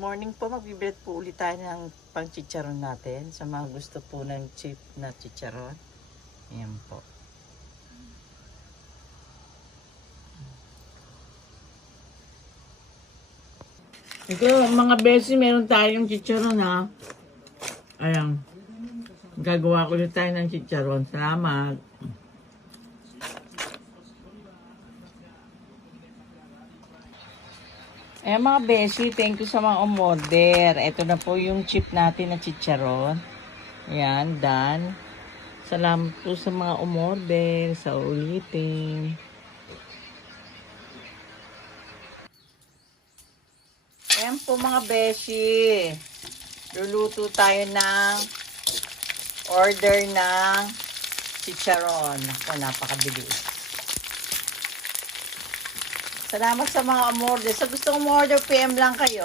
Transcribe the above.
morning po, magbibilat po ulit tayo ng pang-chicharon natin. Sa mga gusto po ng cheap na chicharon. Ayan po. Ito, mga besi, meron tayong chicharon ha. Ayan. Gagawa ko ulit tayo ng chicharon. Salamat. Ayan mga beshi, thank you sa mga umorder. Ito na po yung chip natin na chicharon. Ayan, done. Salamat po sa mga umorder, sa ulitin. Ayan po mga beshi. Luluto tayo ng order ng chicharon. Ako, napakabilis. Salamat sa mga umorder. Sa gusto umorder, PM lang kayo.